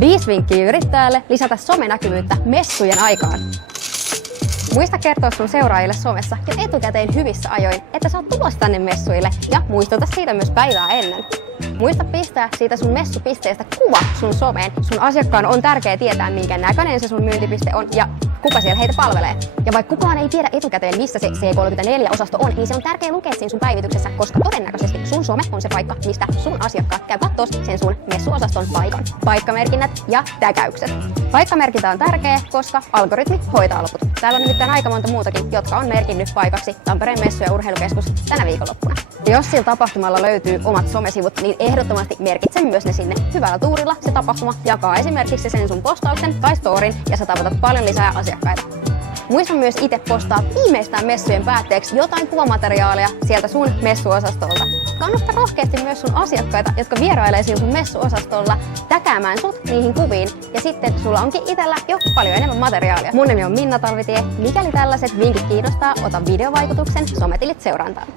5 vinkkiä yrittäjälle lisätä somenäkyvyyttä messujen aikaan. Muista kertoa sun seuraajille somessa jo etukäteen hyvissä ajoin, että sä oot tulossa tänne messuille ja muistuta siitä myös päivää ennen. Muista pistää siitä sun messupisteestä kuva sun someen. Sun asiakkaan on tärkeää tietää, minkä näköinen se sun myyntipiste on ja kuka siellä heitä palvelee. Ja vaikka kukaan ei tiedä etukäteen, missä se C34-osasto on, niin se on tärkeää lukea siinä sun päivityksessä, koska todennäköisesti sun some on se paikka, mistä sun asiakkaat käy kattoo sen sun messuosaston paikan. Paikkamerkinnät ja täkäykset. Paikkamerkintä on tärkeä, koska algoritmi hoitaa loput. Täällä on nimittäin aika monta muutakin, jotka on merkinnyt paikaksi Tampereen messu- ja urheilukeskus tänä viikonloppuna. Ja jos sillä tapahtumalla löytyy omat somesivut, niin ehdottomasti merkitse myös ne sinne. Hyvällä tuurilla se tapahtuma jakaa esimerkiksi sen sun postauksen tai storin ja sä tavoitat paljon lisää asiakkaita. Muista myös itse postaa viimeistään messujen päätteeksi jotain kuvamateriaalia sieltä sun messuosastolta. Kannusta rohkeasti myös sun asiakkaita, jotka vierailee siinä sun messuosastolla, täkäämään sut niihin kuviin. Ja sitten sulla onkin itsellä jo paljon enemmän materiaalia. Mun nimi on Minna Talvitie. Mikäli tällaiset vinkit kiinnostaa, ota videovaikutuksen sometilit seurantaan.